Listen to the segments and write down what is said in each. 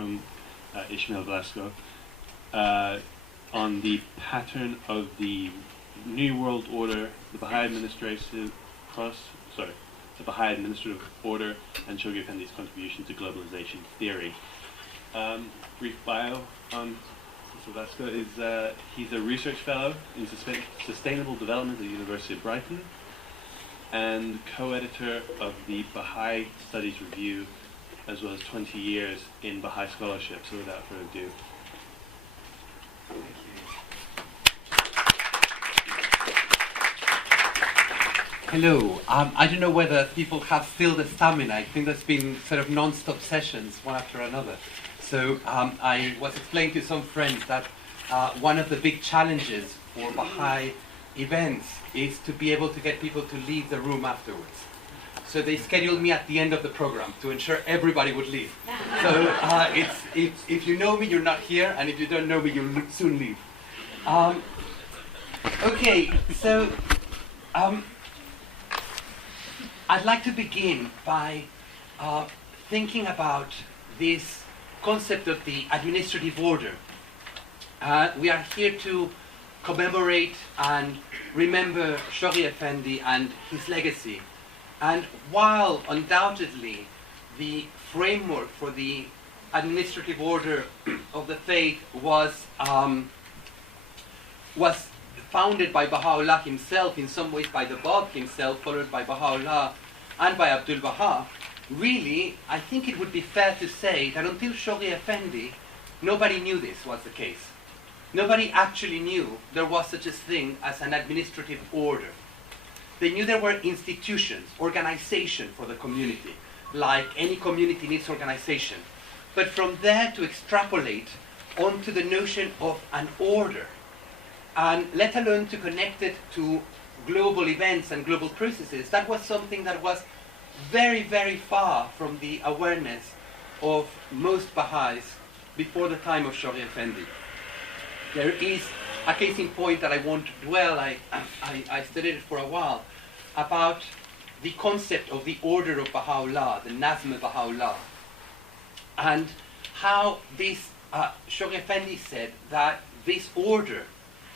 from Ismael Velasco on the pattern of the New World Order, the Bahá'í administrative the Bahá'í administrative order, and Shoghi Effendi's contribution to globalization theory. Brief bio on Mr. Velasco is he's a research fellow in sustainable development at the University of Brighton and co-editor of the Bahá'í Studies Review, as well as 20 years in Bahá'í scholarship. So without further ado. Thank you. Hello. I don't know whether people have still the stamina. I think there's been sort of non-stop sessions, one after another. So I was explaining to some friends that one of the big challenges for Bahá'í events is to be able to get people to leave the room afterwards. So they scheduled me at the end of the program to ensure everybody would leave. So if you know me, you're not here, and if you don't know me, you'll soon leave. Okay, so I'd like to begin by thinking about this concept of the administrative order. We are here to commemorate and remember Shoghi Effendi and his legacy. And while undoubtedly the framework for the administrative order of the faith was founded by Baha'u'llah himself, in some ways by the Bab himself, followed by Baha'u'llah and by Abdul Baha, really, I think it would be fair to say that until Shoghi Effendi, nobody knew this was the case. Nobody actually knew there was such a thing as an administrative order. They knew there were institutions, organization for the community, like any community needs organization. But from there to extrapolate onto the notion of an order, and let alone to connect it to global events and global processes, that was something that was very, very far from the awareness of most Baha'is before the time of Shoghi Effendi. There is a case in point that I won't dwell, I studied it for a while, about the concept of the order of Baha'u'llah, the Nazm Baha'u'llah, and how this, Shoghi Effendi said that this order,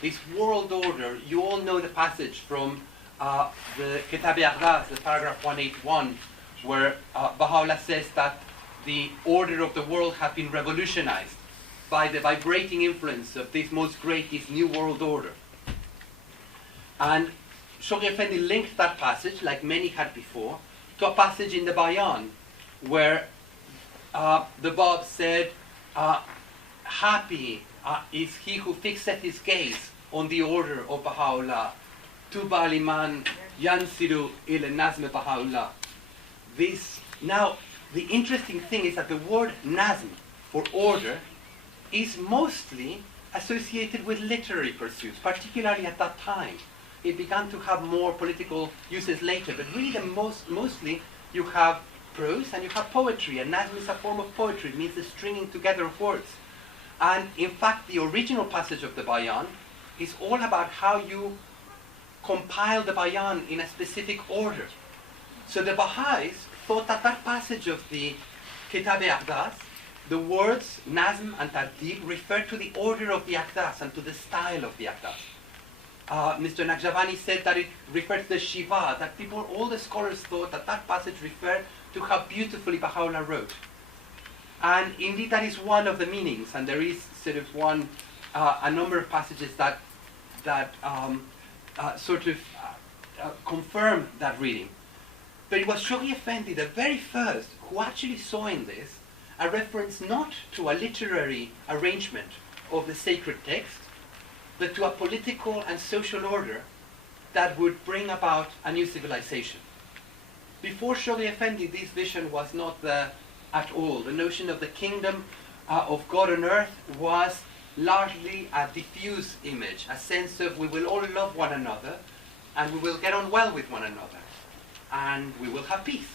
this world order, you all know the passage from the Kitab-e-Aqdas, the paragraph 181, where Baha'u'llah says that the order of the world has been revolutionized by the vibrating influence of this most great, this new world order. And Shoghi Effendi linked that passage, like many had before, to a passage in the Bayan, where the Bab said, happy is he who fixeth his gaze on the order of Baha'u'llah. Tuba liman yansiru ila nazm Baha'u'llah. Now, the interesting thing is that the word nazm, for order, is mostly associated with literary pursuits, particularly at that time. It began to have more political uses later, but really mostly you have prose and you have poetry, and nazm is a form of poetry. It means the stringing together of words. And in fact, the original passage of the Bayan is all about how you compile the Bayan in a specific order. So the Baha'is thought that that passage of the Kitab-e-Aqdas, the words Nazm and Tartib, refer to the order of the Aqdas and to the style of the Aqdas. Mr. Naqshbandi said that it referred to the Shiva, that people, all the scholars thought that that passage referred to how beautifully Baha'u'llah wrote. And indeed that is one of the meanings, and there is sort of a number of passages that confirm that reading. But it was Shoghi Effendi, the very first, who actually saw in this a reference not to a literary arrangement of the sacred text, but to a political and social order that would bring about a new civilization. Before Shoghi Effendi, this vision was not there at all. The notion of the kingdom of God on earth was largely a diffuse image, a sense of we will all love one another and we will get on well with one another and we will have peace.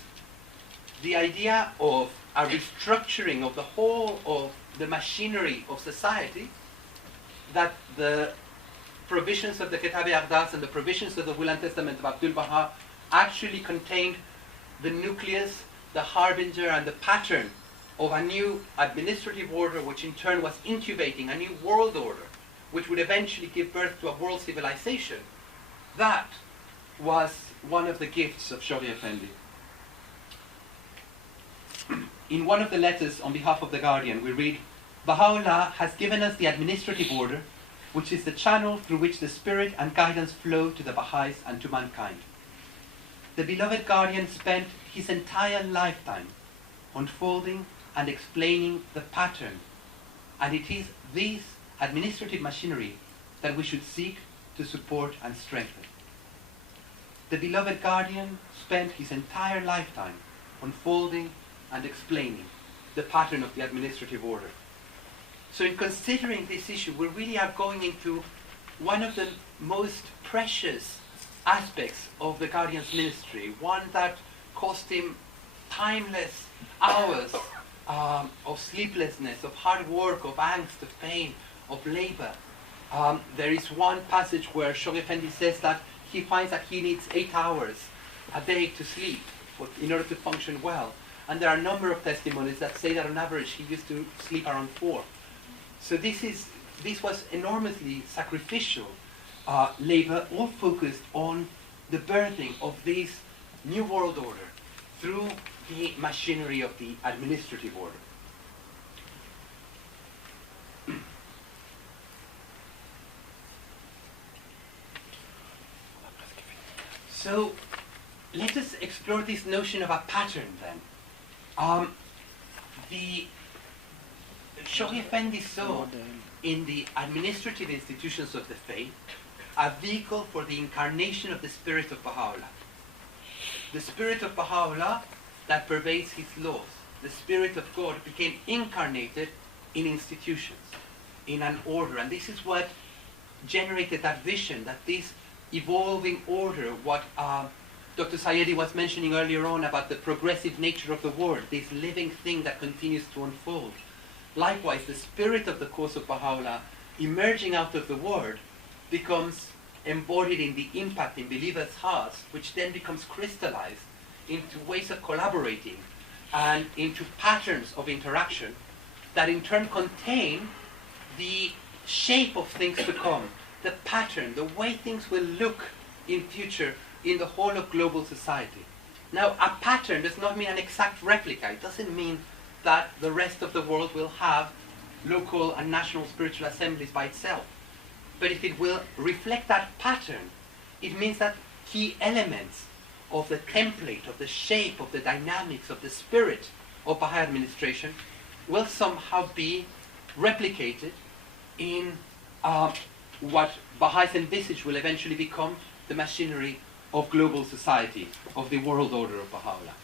The idea of a restructuring of the whole of the machinery of society, that the provisions of the Kitab-e-Aqdas and the provisions of the Will and Testament of Abdul Baha actually contained the nucleus, the harbinger, and the pattern of a new administrative order, which in turn was incubating a new world order, which would eventually give birth to a world civilization, that was one of the gifts of Shoghi Effendi. In one of the letters on behalf of The Guardian, we read, Baha'u'llah has given us the administrative order, which is the channel through which the spirit and guidance flow to the Baha'is and to mankind. The beloved Guardian spent his entire lifetime unfolding and explaining the pattern, and it is this administrative machinery that we should seek to support and strengthen. The beloved Guardian spent his entire lifetime unfolding and explaining the pattern of the administrative order. So in considering this issue, we really are going into one of the most precious aspects of the Guardian's ministry, one that cost him timeless hours of sleeplessness, of hard work, of angst, of pain, of labor. There is one passage where Shoghi Effendi says that he finds that he needs 8 hours a day to sleep in order to function well. And there are a number of testimonies that say that on average he used to sleep around 4. So this was enormously sacrificial labor, all focused on the birthing of this new world order through the machinery of the administrative order. So let us explore this notion of a pattern then. The Shoghi Effendi saw in the administrative institutions of the faith a vehicle for the incarnation of the spirit of Baha'u'llah. The spirit of Baha'u'llah that pervades his laws. The spirit of God became incarnated in institutions, in an order. And this is what generated that vision, that this evolving order, what Dr. Sayedi was mentioning earlier on about the progressive nature of the world, this living thing that continues to unfold. Likewise, the spirit of the course of Baha'u'llah emerging out of the world becomes embodied in the impact in believers' hearts, which then becomes crystallized into ways of collaborating and into patterns of interaction that in turn contain the shape of things to come, the pattern, the way things will look in future in the whole of global society. Now, a pattern does not mean an exact replica. It doesn't mean that the rest of the world will have local and national spiritual assemblies by itself. But if it will reflect that pattern, it means that key elements of the template, of the shape, of the dynamics, of the spirit of Baha'i administration will somehow be replicated in what Baha'is envisage will eventually become the machinery of global society, of the world order of Baha'u'llah.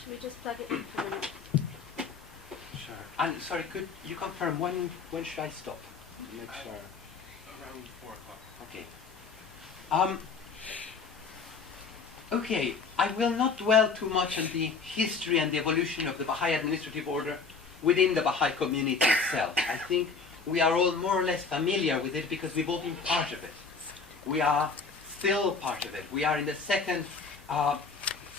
Should we just plug it in for a minute? Sure. And sorry, could you confirm when should I stop? Make sure. Around 4 o'clock. Okay. Okay, I will not dwell too much on the history and the evolution of the Baha'i administrative order within the Baha'i community itself. I think we are all more or less familiar with it because we've all been part of it. We are still part of it. We are in the second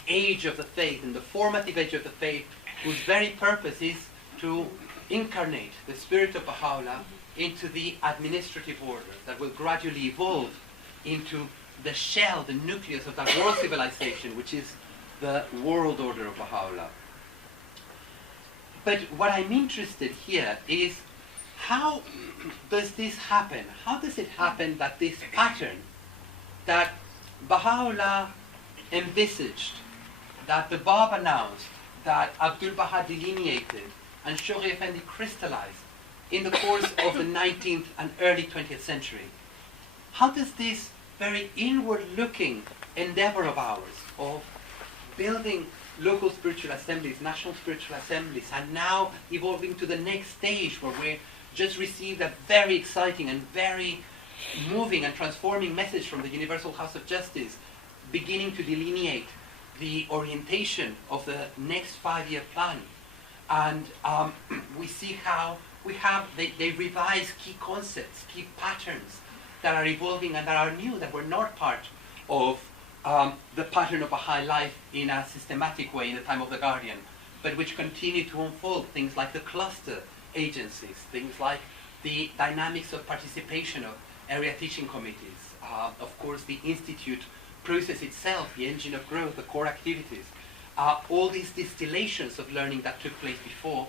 age of the faith, in the formative age of the faith, whose very purpose is to incarnate the spirit of Baha'u'llah into the administrative order that will gradually evolve into the shell, the nucleus of that world civilization, which is the world order of Baha'u'llah. But what I'm interested here is, how does this happen? How does it happen that this pattern that Baha'u'llah envisaged, that the Bab announced, that Abdul Baha delineated, and Shoghi Effendi crystallized in the course of the 19th and early 20th century, how does this very inward-looking endeavor of ours, of building local spiritual assemblies, national spiritual assemblies, and now evolving to the next stage where we just received a very exciting and very moving and transforming message from the Universal House of Justice, beginning to delineate the orientation of the next 5-year plan. And we see how they revise key concepts, key patterns that are evolving and that are new, that were not part of the pattern of Baha'i life in a systematic way in the time of the Guardian, but which continue to unfold, things like the cluster agencies, things like the dynamics of participation of area teaching committees, of course the institute process itself, the engine of growth, the core activities, all these distillations of learning that took place before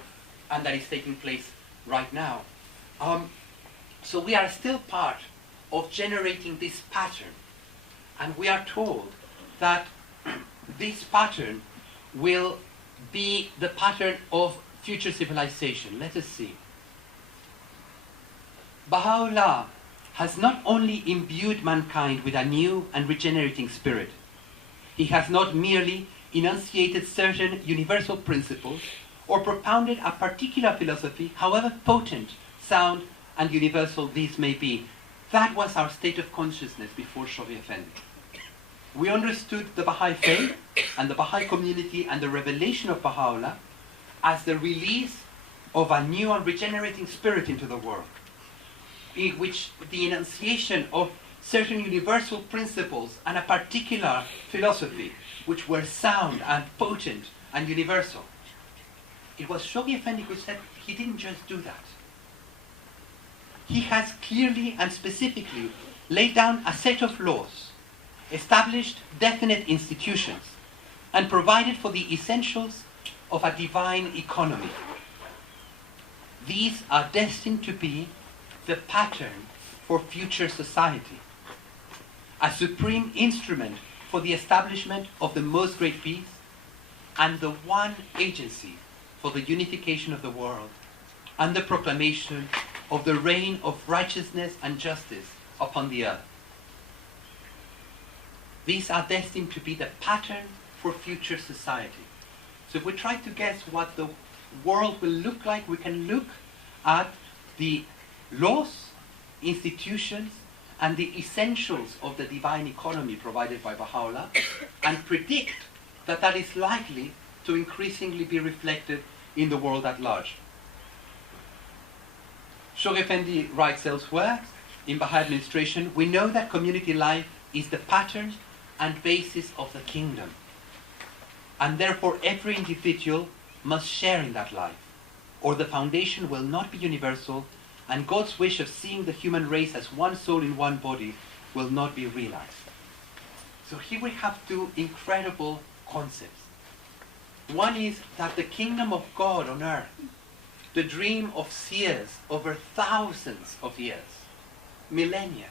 and that is taking place right now. So we are still part of generating this pattern, and we are told that this pattern will be the pattern of future civilization. Let us see. Baha'u'llah has not only imbued mankind with a new and regenerating spirit, he has not merely enunciated certain universal principles or propounded a particular philosophy, however potent, sound, and universal these may be. That was our state of consciousness before Shoghi Effendi. We understood the Baha'i faith and the Baha'i community and the revelation of Baha'u'llah as the release of a new and regenerating spirit into the world, in which the enunciation of certain universal principles and a particular philosophy which were sound and potent and universal. It was Shoghi Effendi who said he didn't just do that. He has clearly and specifically laid down a set of laws, established definite institutions, and provided for the essentials of a divine economy. These are destined to be the pattern for future society, a supreme instrument for the establishment of the most great peace, and the one agency for the unification of the world and the proclamation of the reign of righteousness and justice upon the earth. These are destined to be the pattern for future society. So if we try to guess what the world will look like, we can look at the laws, institutions, and the essentials of the divine economy provided by Baha'u'llah and predict that that is likely to increasingly be reflected in the world at large. Shoghi Effendi writes elsewhere, in Baha'i administration, we know that community life is the pattern and basis of the kingdom, and therefore every individual must share in that life, or the foundation will not be universal, and God's wish of seeing the human race as one soul in one body will not be realized. So here we have two incredible concepts. One is that the kingdom of God on earth, the dream of seers over thousands of years, millennia,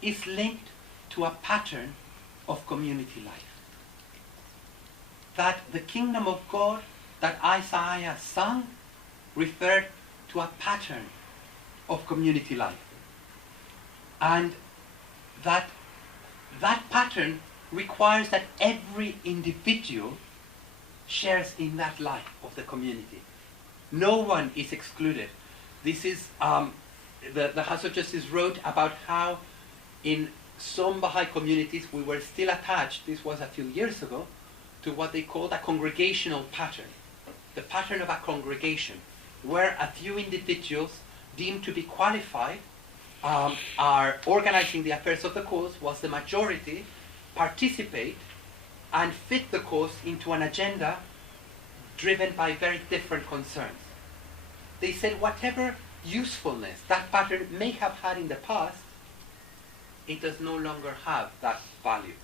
is linked to a pattern of community life. That the kingdom of God that Isaiah sung referred to a pattern of community life. And that pattern requires that every individual shares in that life of the community. No one is excluded. This is, the House of Justice wrote about how in some Baha'i communities we were still attached, this was a few years ago, to what they called a congregational pattern. The pattern of a congregation, where a few individuals deemed to be qualified are organizing the affairs of the cause, whilst the majority participate and fit the cause into an agenda driven by very different concerns. They said whatever usefulness that pattern may have had in the past, it does no longer have that value.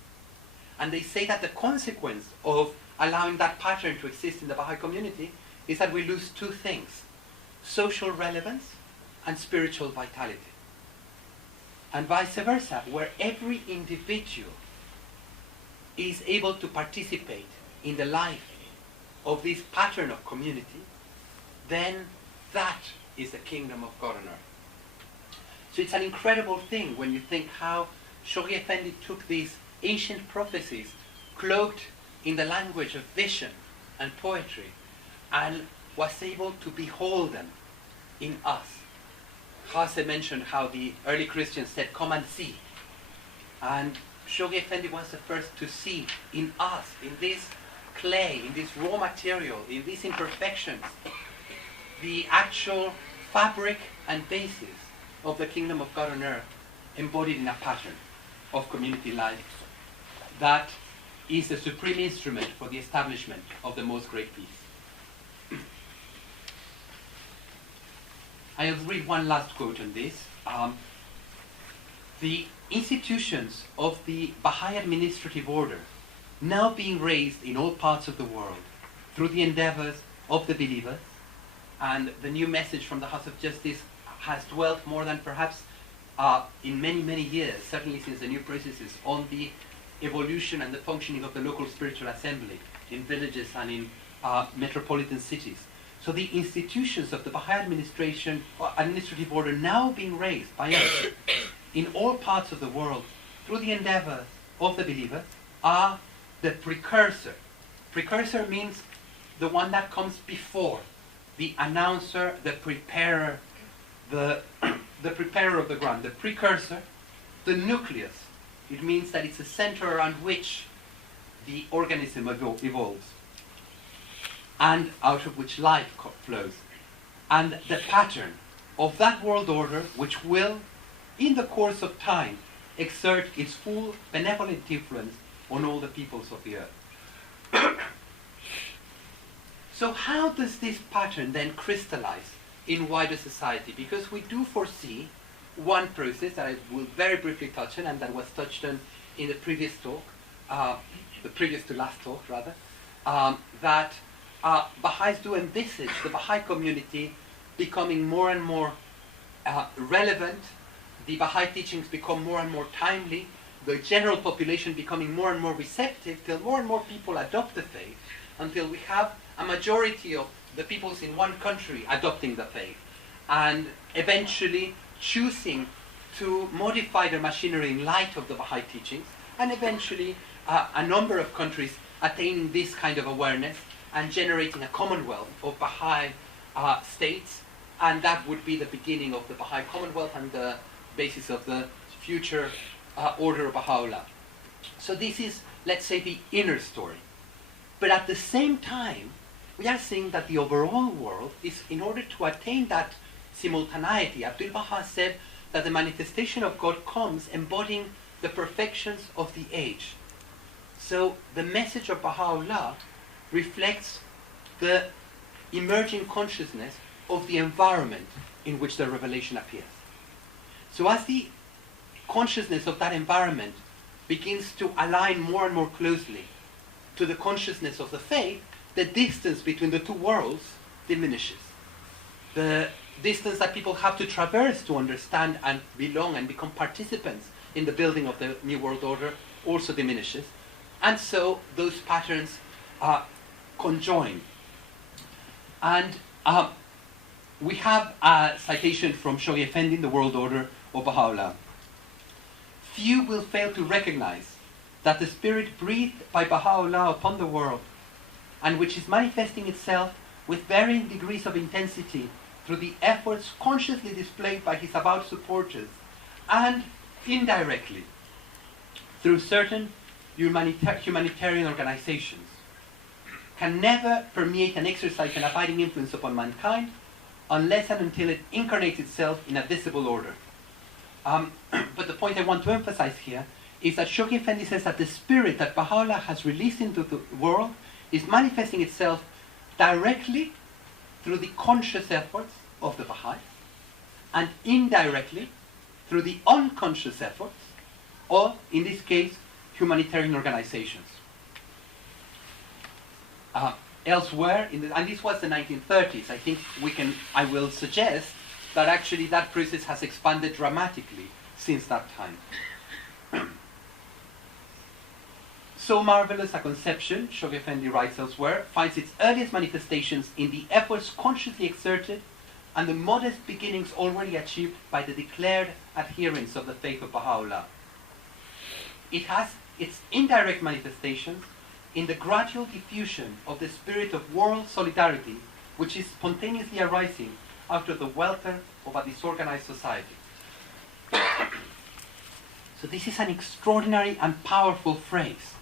And they say that the consequence of allowing that pattern to exist in the Baha'i community is that we lose two things: social relevance and spiritual vitality. And vice versa, where every individual is able to participate in the life of this pattern of community, then that is the kingdom of God on earth. So it's an incredible thing when you think how Shoghi Effendi took these ancient prophecies cloaked in the language of vision and poetry and was able to behold them in us. Khase mentioned how the early Christians said, "Come and see." And Shoghi Effendi was the first to see in us, in this clay, in this raw material, in these imperfections, the actual fabric and basis of the kingdom of God on earth, embodied in a pattern of community life that is the supreme instrument for the establishment of the most great peace. I'll read one last quote on this. The institutions of the Baha'i administrative order now being raised in all parts of the world through the endeavors of the believers, and the new message from the House of Justice has dwelt more than perhaps in many, many years, certainly since the new processes, on the evolution and the functioning of the local spiritual assembly in villages and in metropolitan cities. So the institutions of the Baha'i administrative order now being raised by us in all parts of the world through the endeavors of the believers are the precursor. Precursor means the one that comes before, the announcer, the preparer, the preparer of the ground, the precursor, the nucleus. It means that it's a center around which the organism evolves, and out of which life flows. And the pattern of that world order, which will, in the course of time, exert its full benevolent influence on all the peoples of the earth. So how does this pattern then crystallize in wider society? Because we do foresee one process that I will very briefly touch on, and that was touched on in the previous talk, the previous to last talk rather, that Baha'is do envisage the Baha'i community becoming more and more relevant, the Baha'i teachings become more and more timely, the general population becoming more and more receptive, till more and more people adopt the faith, until we have a majority of the peoples in one country adopting the faith, and eventually choosing to modify their machinery in light of the Baha'i teachings, and eventually a number of countries attaining this kind of awareness and generating a commonwealth of Baha'i states, and that would be the beginning of the Baha'i Commonwealth and the basis of the future order of Baha'u'llah. So this is, let's say, the inner story. But at the same time, we are seeing that the overall world is, in order to attain that simultaneity, Abdul Baha said that the manifestation of God comes embodying the perfections of the age. So the message of Baha'u'llah reflects the emerging consciousness of the environment in which the revelation appears. So as the consciousness of that environment begins to align more and more closely to the consciousness of the faith, the distance between the two worlds diminishes. The distance that people have to traverse to understand and belong and become participants in the building of the New World Order also diminishes. And so those patterns conjoin. And we have a citation from Shoghi Effendi in The World Order of Baha'u'llah. Few will fail to recognize that the spirit breathed by Baha'u'llah upon the world, and which is manifesting itself with varying degrees of intensity through the efforts consciously displayed by his avowed supporters, and indirectly through certain humanitarian organizations, can never permeate and exercise an abiding influence upon mankind unless and until it incarnates itself in a visible order. But the point I want to emphasize here is that Shoghi Effendi says that the spirit that Baha'u'llah has released into the world is manifesting itself directly through the conscious efforts of the Baha'i, and indirectly through the unconscious efforts, or in this case, humanitarian organizations. Elsewhere, and this was the 1930s, I will suggest that actually that process has expanded dramatically since that time. So marvelous a conception, Shoghi Effendi writes elsewhere, finds its earliest manifestations in the efforts consciously exerted and the modest beginnings already achieved by the declared adherents of the faith of Baha'u'llah. It has its indirect manifestations in the gradual diffusion of the spirit of world solidarity, which is spontaneously arising out of the welter of a disorganized society. So this is an extraordinary and powerful phrase,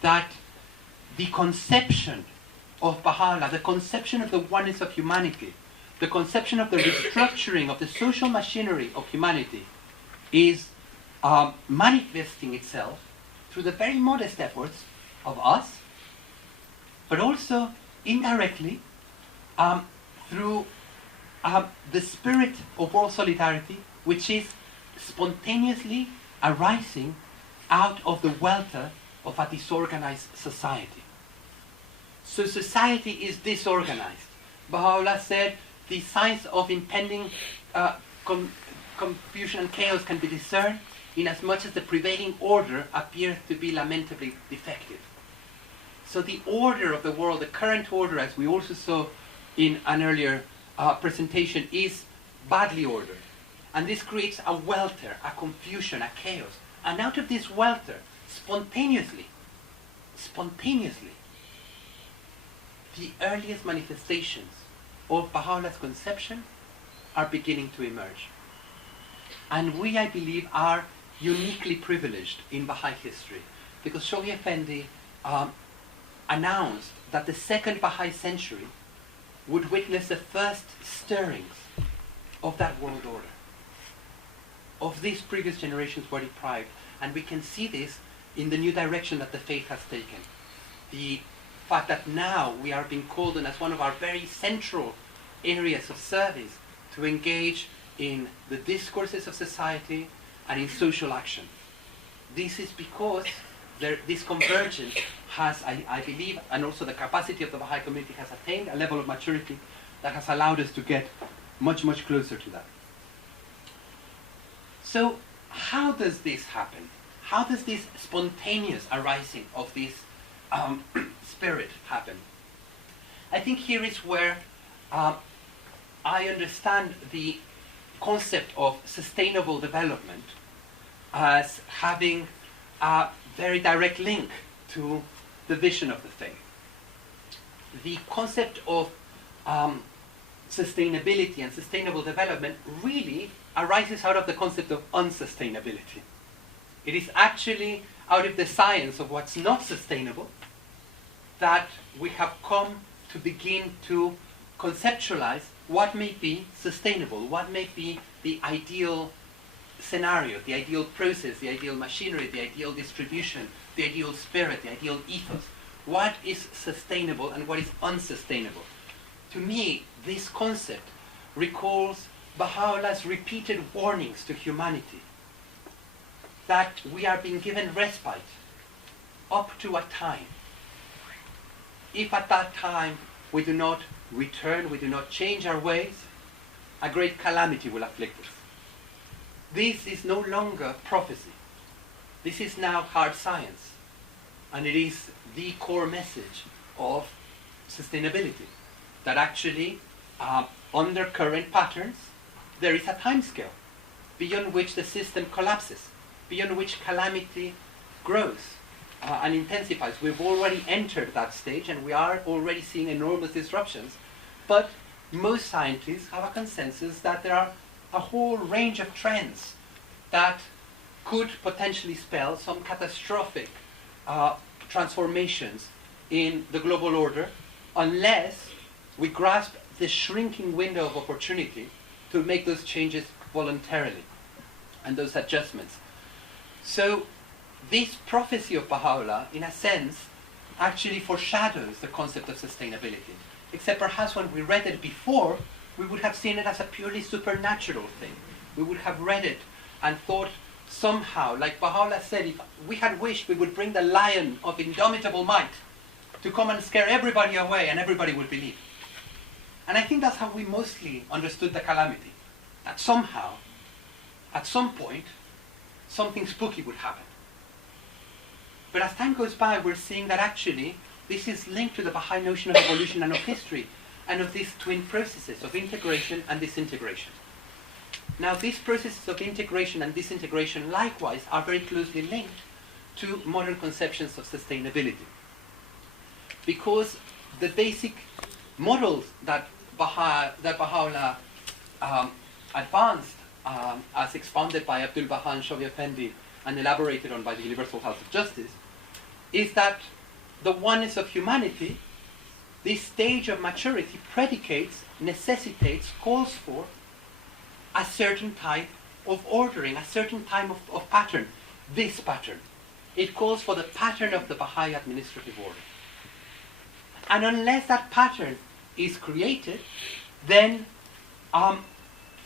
that the conception of Baha'u'llah, the conception of the oneness of humanity, the conception of the restructuring of the social machinery of humanity is manifesting itself through the very modest efforts of us, but also indirectly through the spirit of world solidarity, which is spontaneously arising out of the welter of a disorganized society. So society is disorganized. Baha'u'llah said the signs of impending confusion and chaos can be discerned inasmuch as the prevailing order appears to be lamentably defective. So the order of the world, the current order, as we also saw in an earlier presentation, is badly ordered. And this creates a welter, a confusion, a chaos. And out of this welter, spontaneously, the earliest manifestations of Baha'u'llah's conception are beginning to emerge. And we, I believe, are uniquely privileged in Baha'i history, because Shoghi Effendi announced that the second Baha'i century would witness the first stirrings of that world order. Of these previous generations were deprived, and we can see this in the new direction that the faith has taken. The fact that now we are being called on as one of our very central areas of service to engage in the discourses of society and in social action. This is because this convergence has, I believe, and also the capacity of the Baha'i community has attained a level of maturity that has allowed us to get much, much closer to that. So how does this happen? How does this spontaneous arising of this spirit happen? I think here is where I understand the concept of sustainable development as having a very direct link to the vision of the faith. The concept of sustainability and sustainable development really arises out of the concept of unsustainability. It is actually out of the science of what's not sustainable that we have come to begin to conceptualize what may be sustainable, what may be the ideal scenario, the ideal process, the ideal machinery, the ideal distribution, the ideal spirit, the ideal ethos. What is sustainable and what is unsustainable? To me, this concept recalls Baha'u'llah's repeated warnings to humanity that we are being given respite up to a time. If at that time we do not return, we do not change our ways, a great calamity will afflict us. This is no longer prophecy. This is now hard science. And it is the core message of sustainability. That actually, under current patterns, there is a time scale beyond which the system collapses, beyond which calamity grows and intensifies. We've already entered that stage and we are already seeing enormous disruptions. But most scientists have a consensus that there are a whole range of trends that could potentially spell some catastrophic transformations in the global order unless we grasp the shrinking window of opportunity to make those changes voluntarily and those adjustments. So this prophecy of Baha'u'llah, in a sense, actually foreshadows the concept of sustainability. Except perhaps when we read it before, we would have seen it as a purely supernatural thing. We would have read it and thought somehow, like Baha'u'llah said, if we had wished, we would bring the lion of indomitable might to come and scare everybody away and everybody would believe. And I think that's how we mostly understood the calamity. That somehow, at some point, something spooky would happen. But as time goes by, we're seeing that actually this is linked to the Baha'i notion of evolution and of history, and of these twin processes of integration and disintegration. Now, these processes of integration and disintegration likewise are very closely linked to modern conceptions of sustainability. Because the basic models that Baha'u'llah advanced, as expounded by Abdul Baha and Shoghi Effendi and elaborated on by the Universal House of Justice, is that the oneness of humanity, this stage of maturity, predicates, necessitates, calls for a certain type of ordering, a certain type of pattern, this pattern. It calls for the pattern of the Baha'i administrative order. And unless that pattern is created, then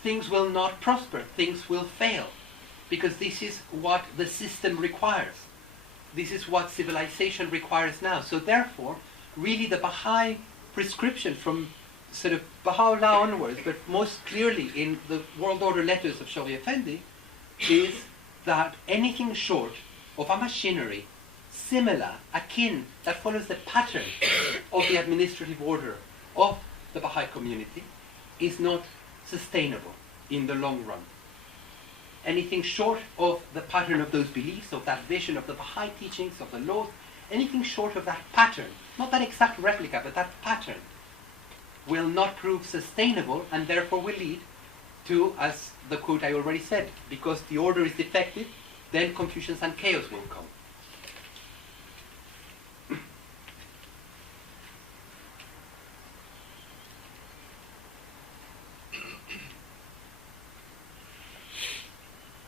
things will not prosper, things will fail, because this is what the system requires. This is what civilization requires now. So therefore, really the Baha'i prescription from sort of Baha'u'llah onwards, but most clearly in the World Order letters of Shoghi Effendi, is that anything short of a machinery similar, akin, that follows the pattern of the administrative order of the Baha'i community is not sustainable in the long run. Anything short of the pattern of those beliefs, of that vision of the Baha'i teachings, of the laws, anything short of that pattern, not that exact replica, but that pattern, will not prove sustainable and therefore will lead to, as the quote I already said, because the order is defective, then confusions and chaos will come.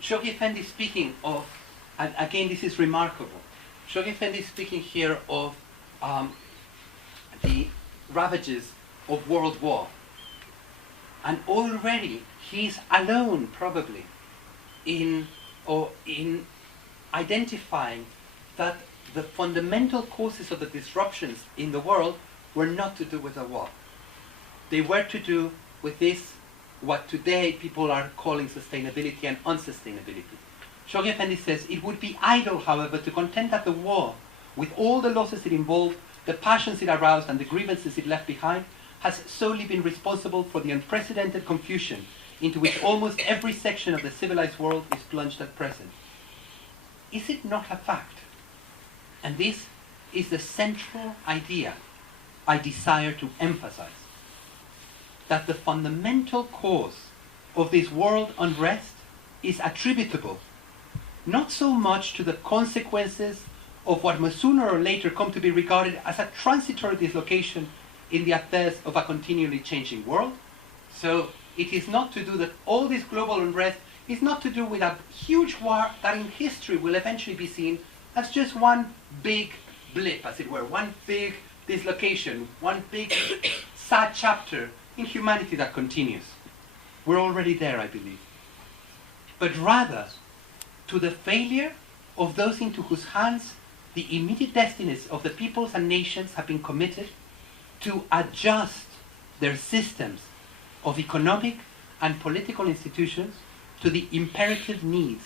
Shoghi Effendi speaking of, and again this is remarkable, Shoghi Effendi is speaking here of the ravages of World War. And already he's alone probably in identifying that the fundamental causes of the disruptions in the world were not to do with the war. They were to do with this, what today people are calling sustainability and unsustainability. Shoghi Effendi says, it would be idle, however, to contend that the war, with all the losses it involved, the passions it aroused and the grievances it left behind, has solely been responsible for the unprecedented confusion into which almost every section of the civilized world is plunged at present. Is it not a fact? And this is the central idea I desire to emphasize, that the fundamental cause of this world unrest is attributable not so much to the consequences of what must sooner or later come to be regarded as a transitory dislocation in the affairs of a continually changing world. So it is not to do that all this global unrest is not to do with a huge war that in history will eventually be seen as just one big blip, as it were, one big dislocation, one big sad chapter in humanity that continues. We're already there, I believe. But rather, to the failure of those into whose hands the immediate destinies of the peoples and nations have been committed to adjust their systems of economic and political institutions to the imperative needs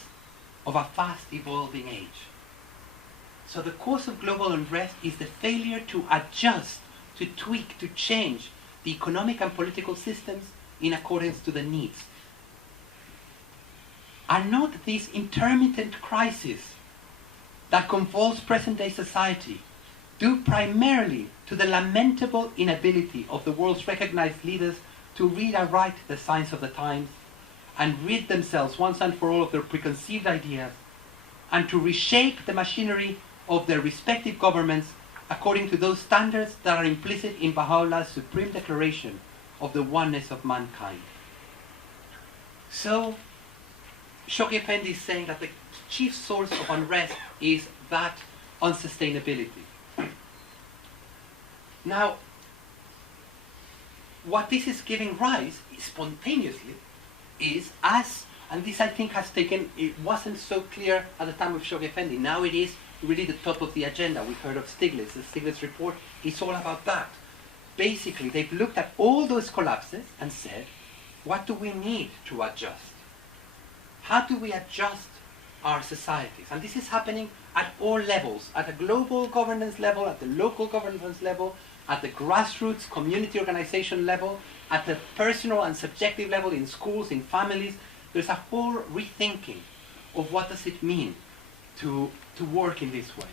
of a fast evolving age. So the cause of global unrest is the failure to adjust, to tweak, to change the economic and political systems in accordance to the needs. Are not these intermittent crises that convulse present-day society due primarily to the lamentable inability of the world's recognized leaders to read aright the signs of the times and rid themselves once and for all of their preconceived ideas, and to reshape the machinery of their respective governments according to those standards that are implicit in Baha'u'llah's supreme declaration of the oneness of mankind? So, Shoghi Effendi is saying that the chief source of unrest is that unsustainability. Now, what this is giving rise, spontaneously, is as, and this I think has taken, it wasn't so clear at the time of Shoghi Effendi, now it is really the top of the agenda. We've heard of Stiglitz, the Stiglitz report is all about that. Basically, they've looked at all those collapses and said, what do we need to adjust? How do we adjust our societies? And this is happening at all levels, at a global governance level, at the local governance level, at the grassroots community organization level, at the personal and subjective level in schools, in families. There's a whole rethinking of what does it mean to work in this way.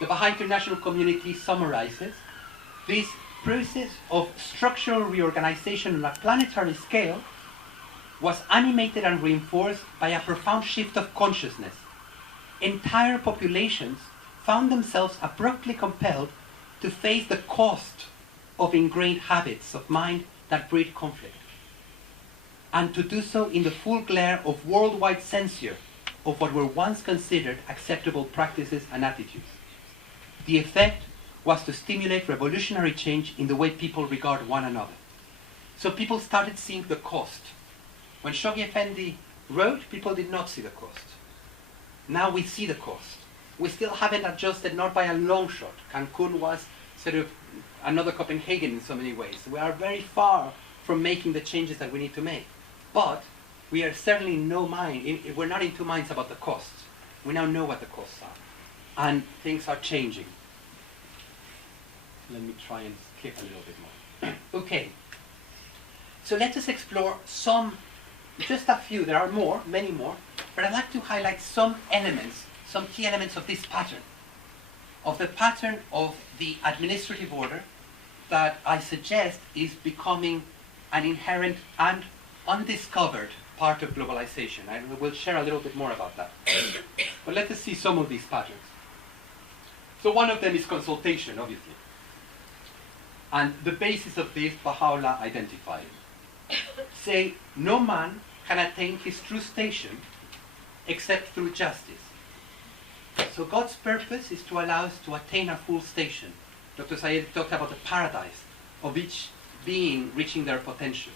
The Baha'i International Community summarizes this process of structural reorganization on a planetary scale was animated and reinforced by a profound shift of consciousness. Entire populations found themselves abruptly compelled to face the cost of ingrained habits of mind that breed conflict, and to do so in the full glare of worldwide censure of what were once considered acceptable practices and attitudes. The effect was to stimulate revolutionary change in the way people regard one another. So people started seeing the cost. When Shoghi Effendi wrote, people did not see the cost. Now we see the cost. We still haven't adjusted, not by a long shot. Cancun was sort of another Copenhagen in so many ways. We are very far from making the changes that we need to make. But we are certainly we're not in two minds about the costs. We now know what the costs are. And things are changing. Let me try and skip a little bit more. Okay. So let us explore just a few, there are more, many more, but I'd like to highlight some elements, some key elements of this pattern, of the pattern of the administrative order that I suggest is becoming an inherent and undiscovered part of globalization. I will share a little bit more about that. But let us see some of these patterns. So one of them is consultation, obviously. And the basis of this, Baha'u'llah identified. Say, no man can attain his true station except through justice. So God's purpose is to allow us to attain our full station. Dr. Sayed talked about the paradise of each being reaching their potential.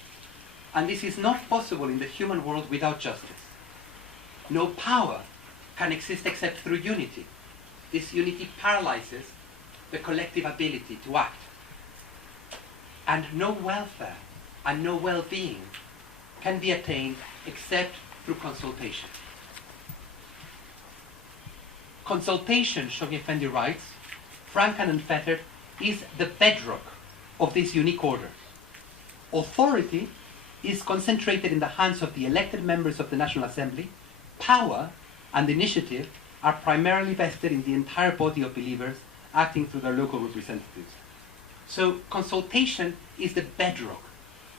And this is not possible in the human world without justice. No power can exist except through unity. This unity paralyzes the collective ability to act. And no welfare and no well-being can be attained except through consultation. Consultation, Shoghi Effendi writes, frank and unfettered, is the bedrock of this unique order. Authority is concentrated in the hands of the elected members of the National Assembly. Power and initiative are primarily vested in the entire body of believers acting through their local representatives. So consultation is the bedrock,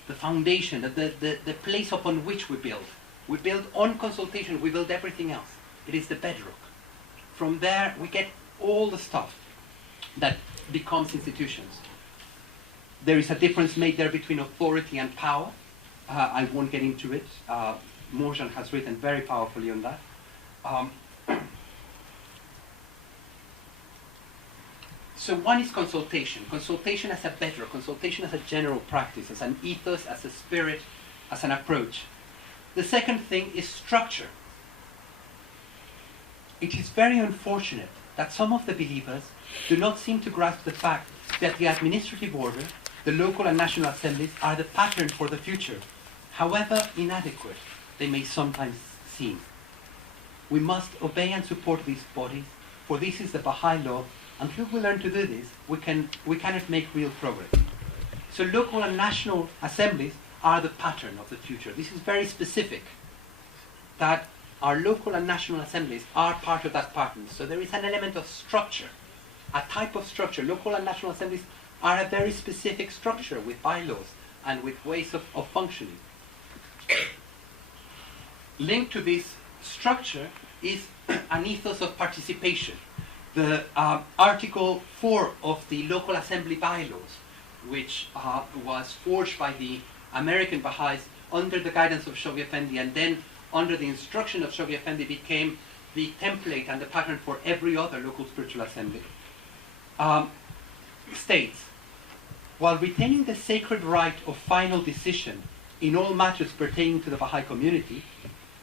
the foundation, the place upon which we build. We build on consultation, we build everything else. It is the bedrock. From there, we get all the stuff that becomes institutions. There is a difference made there between authority and power. I won't get into it. Morjan has written very powerfully on that. So one is consultation. Consultation as a bedrock, consultation as a general practice, as an ethos, as a spirit, as an approach. The second thing is structure. It is very unfortunate that some of the believers do not seem to grasp the fact that the administrative order, the local and national assemblies, are the pattern for the future, however inadequate they may sometimes seem. We must obey and support these bodies, for this is the Baha'i law. Until we learn to do this, we cannot make real progress. So local and national assemblies are the pattern of the future. This is very specific, that our local and national assemblies are part of that pattern. So there is an element of structure, a type of structure. Local and national assemblies are a very specific structure with bylaws and with ways of functioning. Linked to this structure is an ethos of participation. The Article 4 of the local assembly bylaws, which was forged by the American Baha'is under the guidance of Shoghi Effendi, and then under the instruction of Shoghi Effendi, became the template and the pattern for every other local spiritual assembly, states, while retaining the sacred right of final decision in all matters pertaining to the Baha'i community,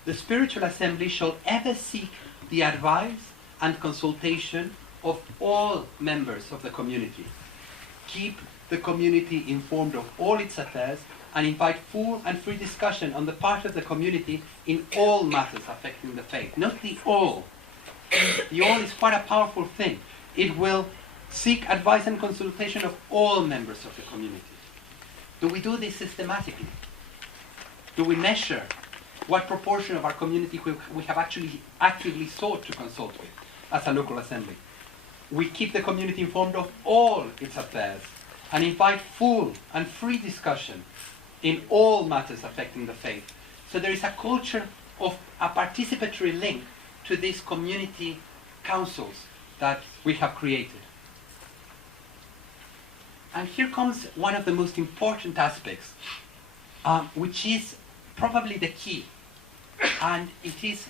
the spiritual assembly shall ever seek the advice and consultation of all members of the community. Keep the community informed of all its affairs and invite full and free discussion on the part of the community in all matters affecting the faith. Not the all. The all is quite a powerful thing. It will seek advice and consultation of all members of the community. Do we do this systematically? Do we measure what proportion of our community we have actually actively sought to consult with as a local assembly? We keep the community informed of all its affairs and invite full and free discussion in all matters affecting the faith. So there is a culture of a participatory link to these community councils that we have created. And here comes one of the most important aspects, which is probably the key, and it is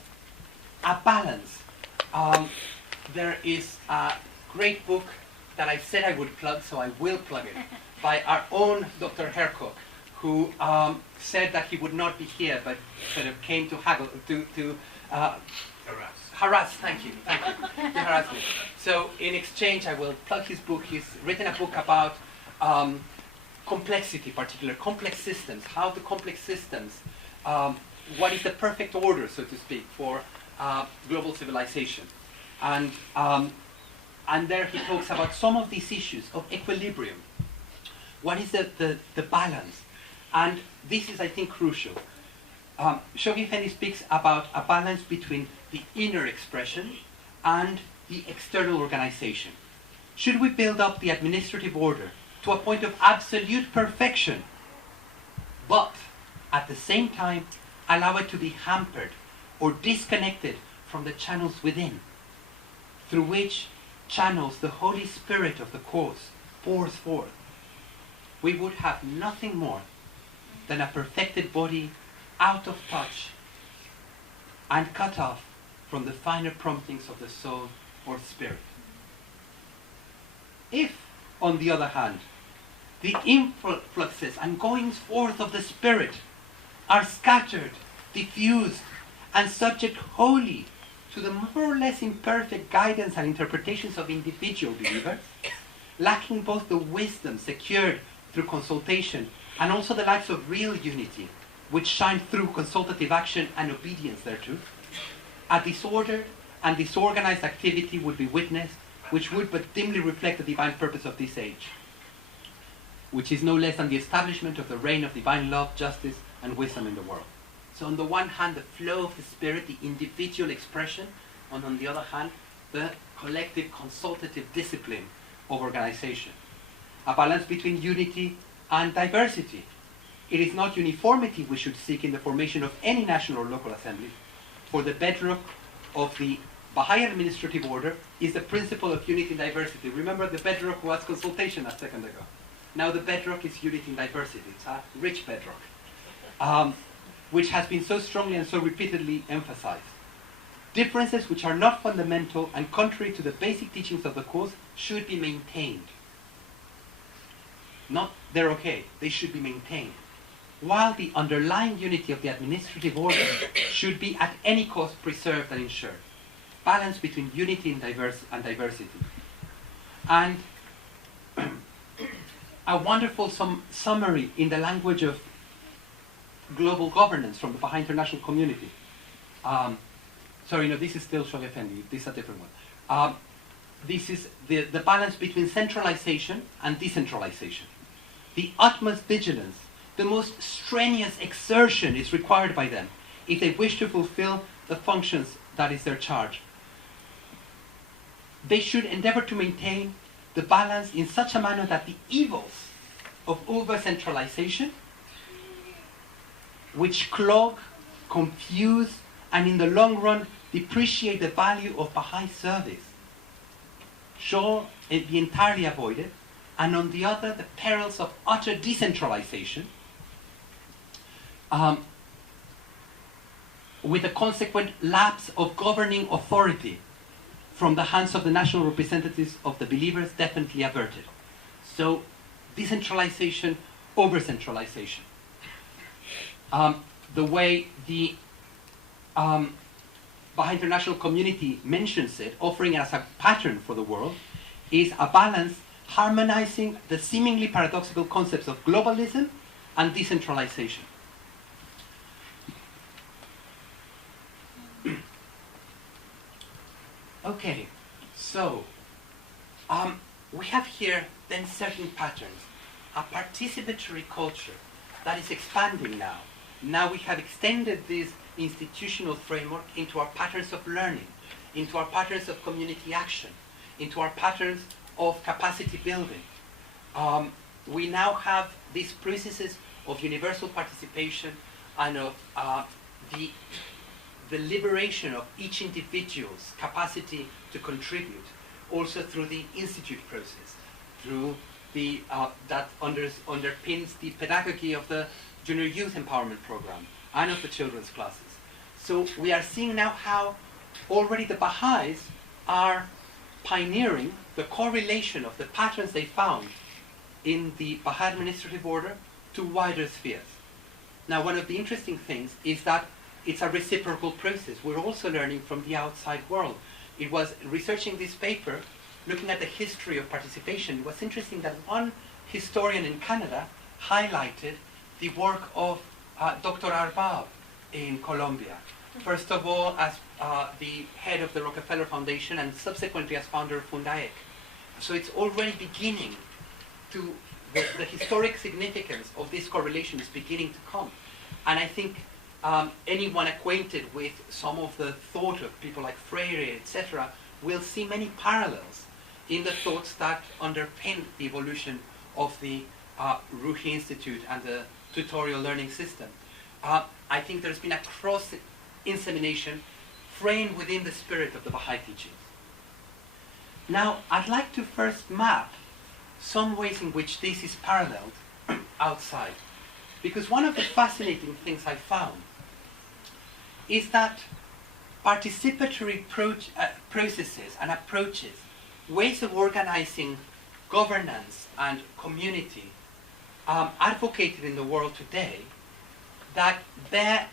a balance. There is a great book that I said I would plug, so I will plug it, by our own Dr. Hercock, who said that he would not be here, but sort of came to haggle, to harass, thank you, to harass me. So in exchange, I will plug his book. He's written a book about complexity, particular complex systems, how the complex systems, what is the perfect order, so to speak, for global civilization. And there he talks about some of these issues of equilibrium. What is the balance? And this is, I think, crucial. Shoghi Effendi speaks about a balance between the inner expression and the external organization. Should we build up the administrative order to a point of absolute perfection, but at the same time allow it to be hampered or disconnected from the channels within, through which channels the Holy Spirit of the cause pours forth? We would have nothing more than a perfected body out of touch and cut off from the finer promptings of the soul or spirit. If, on the other hand, the influxes and goings forth of the Spirit are scattered, diffused, and subject wholly to the more or less imperfect guidance and interpretations of individual believers, lacking both the wisdom secured through consultation and also the lights of real unity, which shine through consultative action and obedience thereto, a disordered and disorganized activity would be witnessed, which would but dimly reflect the divine purpose of this age, which is no less than the establishment of the reign of divine love, justice, and wisdom in the world. So on the one hand, the flow of the Spirit, the individual expression, and on the other hand, the collective consultative discipline of organization. A balance between unity and diversity. It is not uniformity we should seek in the formation of any national or local assembly, for the bedrock of the Baha'i administrative order is the principle of unity and diversity. Remember, the bedrock was consultation a second ago. Now the bedrock is unity and diversity. It's a rich bedrock, which has been so strongly and so repeatedly emphasized. Differences which are not fundamental and contrary to the basic teachings of the cause should be maintained. Not they're okay, they should be maintained. While the underlying unity of the administrative order should be at any cost preserved and ensured. Balance between unity and diversity. And a wonderful summary in the language of global governance from the Baha'i international community. Sorry, no, this is still Shoghi Effendi. This is a different one. This is the balance between centralization and decentralization. The utmost vigilance, the most strenuous exertion is required by them if they wish to fulfill the functions that is their charge. They should endeavor to maintain the balance in such a manner that the evils of over-centralization, which clog, confuse, and in the long run depreciate the value of Baha'i service, shall be entirely avoided, and on the other, the perils of utter decentralization, with a consequent lapse of governing authority from the hands of the national representatives of the believers definitely averted. So, decentralization, over-centralization. The way the Baha'i international community mentions it, offering it as a pattern for the world, is a balance harmonizing the seemingly paradoxical concepts of globalism and decentralization. Okay, so we have here then certain patterns, a participatory culture that is expanding now. Now we have extended this institutional framework into our patterns of learning, into our patterns of community action, into our patterns of capacity building. We now have these processes of universal participation and of the liberation of each individual's capacity to contribute, also through the institute process, through the that underpins the pedagogy of the Junior Youth Empowerment Program and of the children's classes. So we are seeing now how already the Baha'is are pioneering the correlation of the patterns they found in the Bahá'í administrative order to wider spheres. Now, one of the interesting things is that it's a reciprocal process. We're also learning from the outside world. It was researching this paper, looking at the history of participation. It was interesting that one historian in Canada highlighted the work of Dr. Arbab in Colombia. First of all, as the head of the Rockefeller Foundation, and subsequently as founder of Fundaec. So it's already beginning to, the historic significance of this correlation is beginning to come. And I think anyone acquainted with some of the thought of people like Freire, etc., will see many parallels in the thoughts that underpin the evolution of the Ruhi Institute and the tutorial learning system. I think there's been a cross-insemination framed within the spirit of the Baha'i teachings. Now, I'd like to first map some ways in which this is paralleled outside. Because one of the fascinating things I found is that participatory processes and approaches, ways of organizing governance and community advocated in the world today, that bear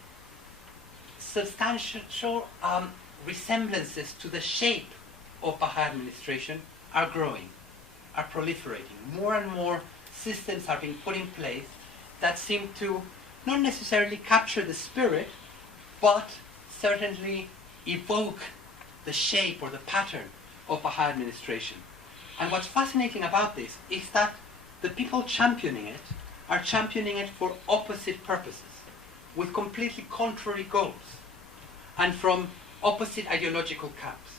substantial resemblances to the shape of Baha'i administration are growing, are proliferating. More and more systems are being put in place that seem to not necessarily capture the spirit, but certainly evoke the shape or the pattern of Baha'i administration. And what's fascinating about this is that the people championing it are championing it for opposite purposes, with completely contrary goals, and from opposite ideological camps.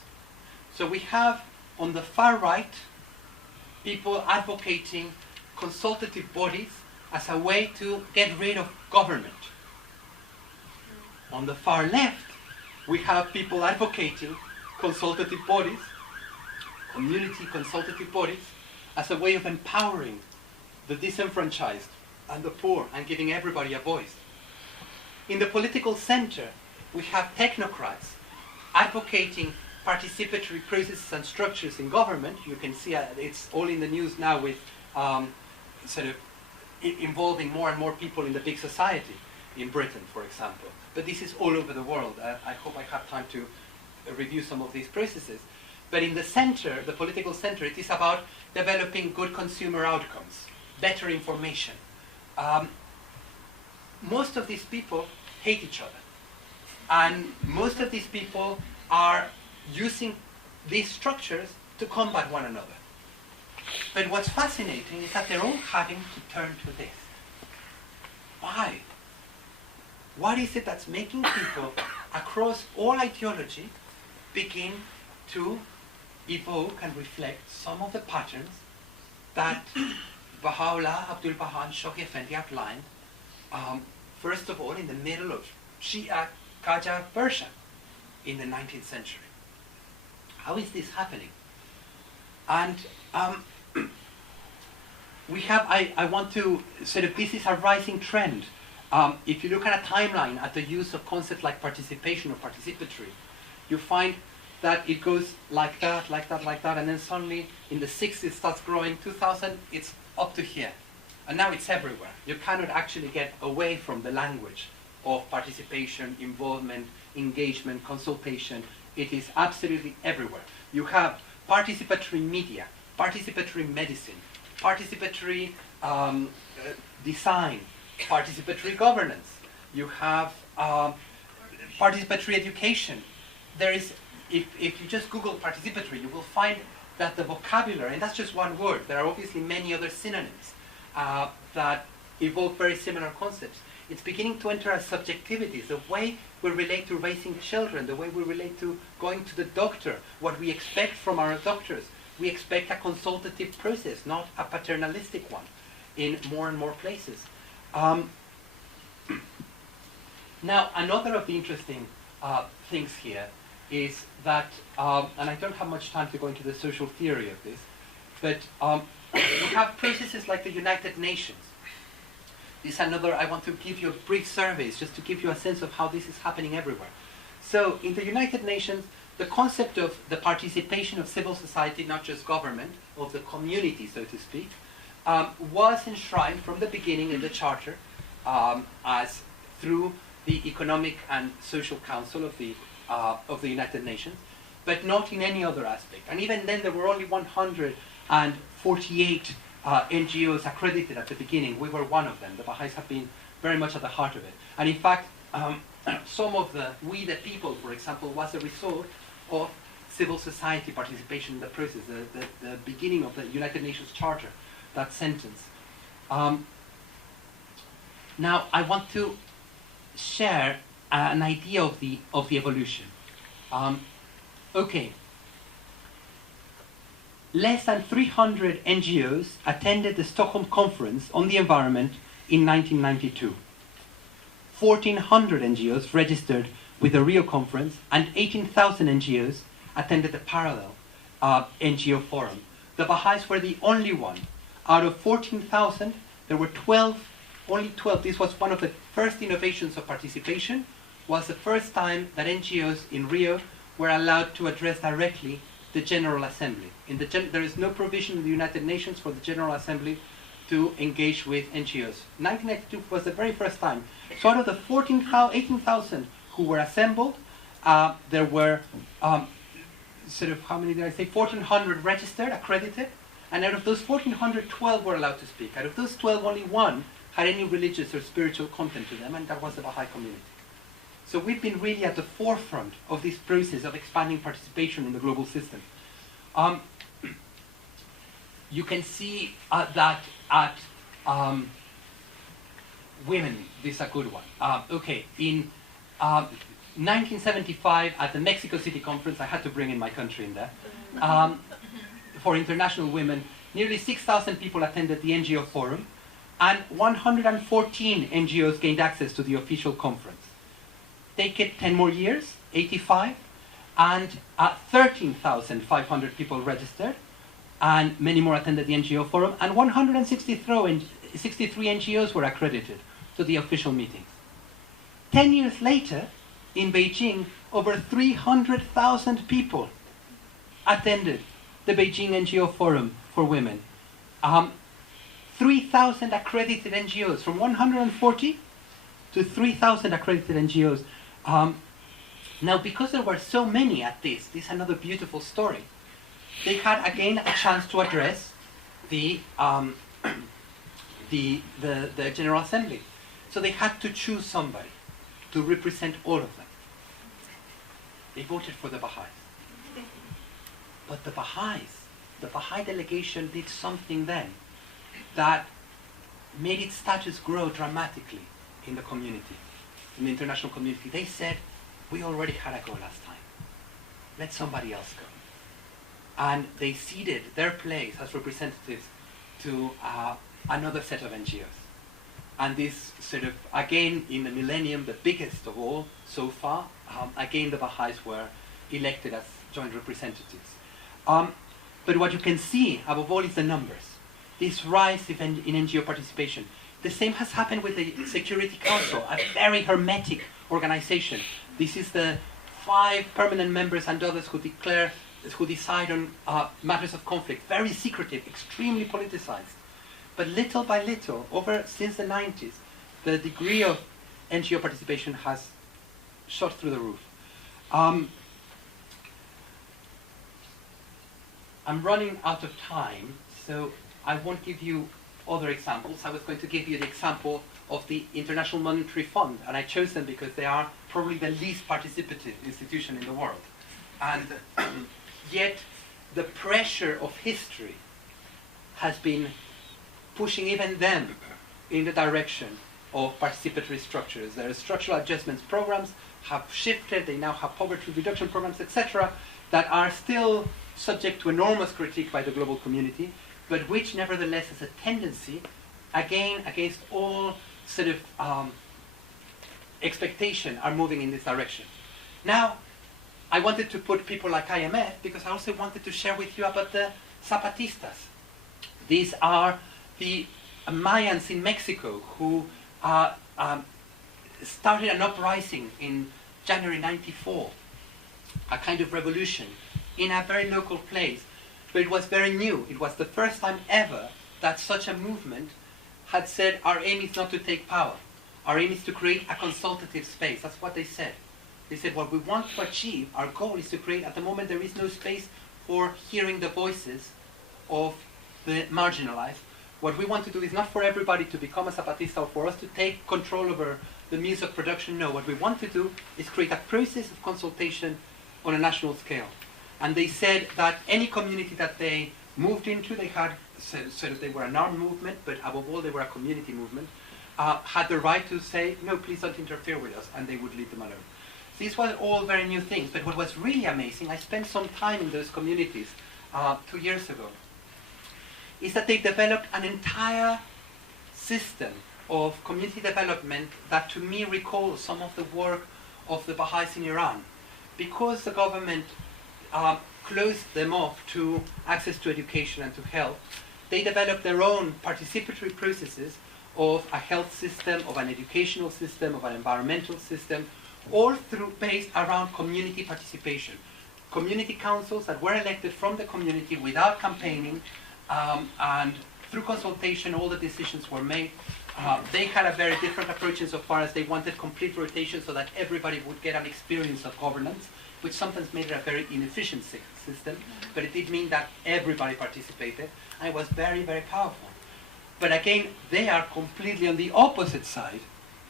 So we have, on the far right, people advocating consultative bodies as a way to get rid of government. On the far left, we have people advocating consultative bodies, community consultative bodies, as a way of empowering the disenfranchised and the poor and giving everybody a voice. In the political center, we have technocrats advocating participatory processes and structures in government. You can see it's all in the news now with sort of involving more and more people in the big society, in Britain, for example. But this is all over the world. I hope I have time to review some of these processes. But in the center, the political center, it is about developing good consumer outcomes, better information. Most of these people hate each other. And most of these people are using these structures to combat one another. But what's fascinating is that they're all having to turn to this. Why? What is it that's making people across all ideology begin to evoke and reflect some of the patterns that Baha'u'llah, Abdul Baha, and Shoghi Effendi outlined, first of all, in the middle of Shia Qajar Persia in the 19th century. How is this happening? And we have, I want to sort of, this is a rising trend. If you look at a timeline at the use of concepts like participation or participatory, you find that it goes like that, like that, like that, and then suddenly in the 60s it starts growing, 2000 it's up to here. And now it's everywhere. You cannot actually get away from the language of participation, involvement, engagement, consultation. It is absolutely everywhere. You have participatory media, participatory medicine, participatory design, participatory governance. You have participatory education. There is, if you just Google participatory, you will find that the vocabulary, and that's just one word, there are obviously many other synonyms that evoke very similar concepts. It's beginning to enter as subjectivities, the way we relate to raising children, the way we relate to going to the doctor, what we expect from our doctors. We expect a consultative process, not a paternalistic one, in more and more places. Now, another of the interesting things here is that, and I don't have much time to go into the social theory of this, but we have processes like the United Nations. This is another, I want to give you brief surveys just to give you a sense of how this is happening everywhere. So in the United Nations, the concept of the participation of civil society, not just government, of the community, so to speak, was enshrined from the beginning in the Charter as through the Economic and Social Council of the United Nations, but not in any other aspect. And even then, there were only 148 NGOs accredited at the beginning. We were one of them. The Baha'is have been very much at the heart of it. And in fact, some of the We the People, for example, was a result of civil society participation in the process, the beginning of the United Nations Charter, that sentence. Now, I want to share an idea of the evolution. Okay. Less than 300 NGOs attended the Stockholm Conference on the Environment in 1992. 1,400 NGOs registered with the Rio Conference, and 18,000 NGOs attended the parallel NGO forum. The Baha'is were the only one. Out of 14,000, there were only 12. This was one of the first innovations of participation. Was the first time that NGOs in Rio were allowed to address directly the General Assembly. There is no provision in the United Nations for the General Assembly to engage with NGOs. 1992 was the very first time. So out of the 18,000 who were assembled, there were sort of, how many did I say? 1,400 registered, accredited, and out of those 1,400, 12 were allowed to speak. Out of those 12, only one had any religious or spiritual content to them, and that was the Baha'i community. So we've been really at the forefront of this process of expanding participation in the global system. You can see that at women, this is a good one. Okay, in 1975 at the Mexico City conference, I had to bring in my country in there, for international women, nearly 6,000 people attended the NGO forum, and 114 NGOs gained access to the official conference. Take it 10 more years, 85, and 13,500 people registered, and many more attended the NGO forum, and 163 NGOs were accredited to the official meetings. 10 years later, in Beijing, over 300,000 people attended the Beijing NGO Forum for Women. 3,000 accredited NGOs, from 140 to 3,000 accredited NGOs. Now, because there were so many at this is another beautiful story. They had again a chance to address the General Assembly. So they had to choose somebody to represent all of them. They voted for the Baha'is. But the Baha'is, the Baha'i delegation did something then that made its status grow dramatically in the community, in the international community. They said, we already had a go last time. Let somebody else go. And they ceded their place as representatives to another set of NGOs. And this sort of, again, in the millennium, the biggest of all so far, again, the Baha'is were elected as joint representatives. But what you can see, above all, is the numbers. This rise in NGO participation. The same has happened with the Security Council, a very hermetic organization. This is the 5 permanent members and others who decide on matters of conflict. Very secretive, extremely politicized. But little by little, since the 90s, the degree of NGO participation has shot through the roof. I'm running out of time, so I won't give you other examples. I was going to give you the example of the International Monetary Fund, and I chose them because they are probably the least participative institution in the world. And yet, the pressure of history has been pushing even them in the direction of participatory structures. Their structural adjustments programs have shifted. They now have poverty reduction programs, etc., that are still subject to enormous critique by the global community, but which nevertheless has a tendency, again, against all sort of expectation, are moving in this direction. Now, I wanted to put people like IMF because I also wanted to share with you about the Zapatistas. These are the Mayans in Mexico who started an uprising in January '94 a kind of revolution in a very local place. But it was very new. It was the first time ever that such a movement had said, our aim is not to take power. Our aim is to create a consultative space. That's what they said. They said, what we want to achieve, our goal is to create, at the moment there is no space for hearing the voices of the marginalized. What we want to do is not for everybody to become a Zapatista or for us to take control over the means of production. No, what we want to do is create a process of consultation on a national scale. And they said that any community that they moved into, they had, so they were an armed movement, but above all they were a community movement, had the right to say, no, please don't interfere with us, and they would leave them alone. These were all very new things, but what was really amazing, I spent some time in those communities 2 years ago, is that they developed an entire system of community development that to me recalls some of the work of the Baha'is in Iran. Because the government closed them off to access to education and to health, they developed their own participatory processes of a health system, of an educational system, of an environmental system, all based around community participation. Community councils that were elected from the community without campaigning, and through consultation all the decisions were made. They had a very different approach insofar as they wanted complete rotation so that everybody would get an experience of governance, which sometimes made it a very inefficient system, but it did mean that everybody participated, and it was very, very powerful. But again, they are completely on the opposite side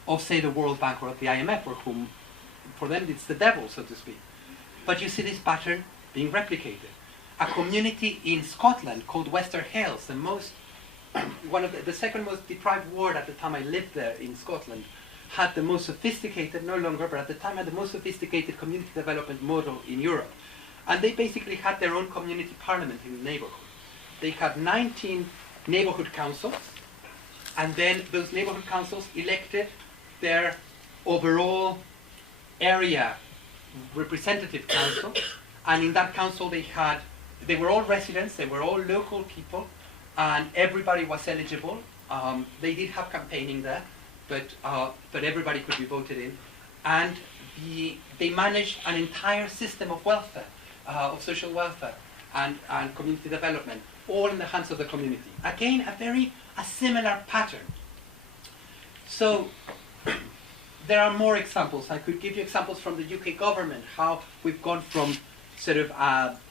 of, say, the World Bank or the IMF, for them it's the devil, so to speak. But you see this pattern being replicated. A community in Scotland called Western Hales, the second most deprived ward at the time I lived there in Scotland, had the most sophisticated, no longer, but at the time had the most sophisticated community development model in Europe. And they basically had their own community parliament in the neighborhood. They had 19 neighborhood councils, and then those neighborhood councils elected their overall area representative council, and in that council they were all residents, they were all local people, and everybody was eligible. They did have campaigning there, but everybody could be voted in, and they managed an entire system of welfare, of social welfare and community development, all in the hands of the community. Again, a similar pattern. So there are more examples. I could give you examples from the UK government, how we've gone from sort of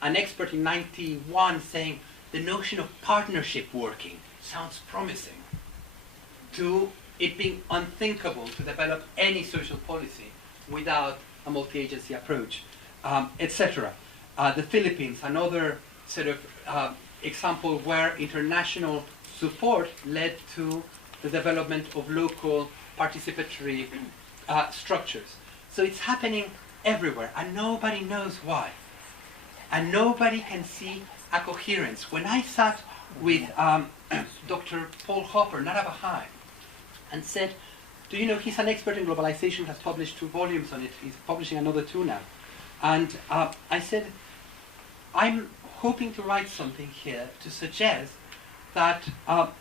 an expert in 91 saying the notion of partnership working sounds promising, to it being unthinkable to develop any social policy without a multi-agency approach, etc. The Philippines, another sort of example where international support led to the development of local participatory structures. So it's happening everywhere, and nobody knows why. And nobody can see a coherence. When I sat with Dr. Paul Hopper, not a Baha'i, and said, do you know, he's an expert in globalization, has published 2 volumes on it, he's publishing another 2 now. And I said, I'm hoping to write something here to suggest that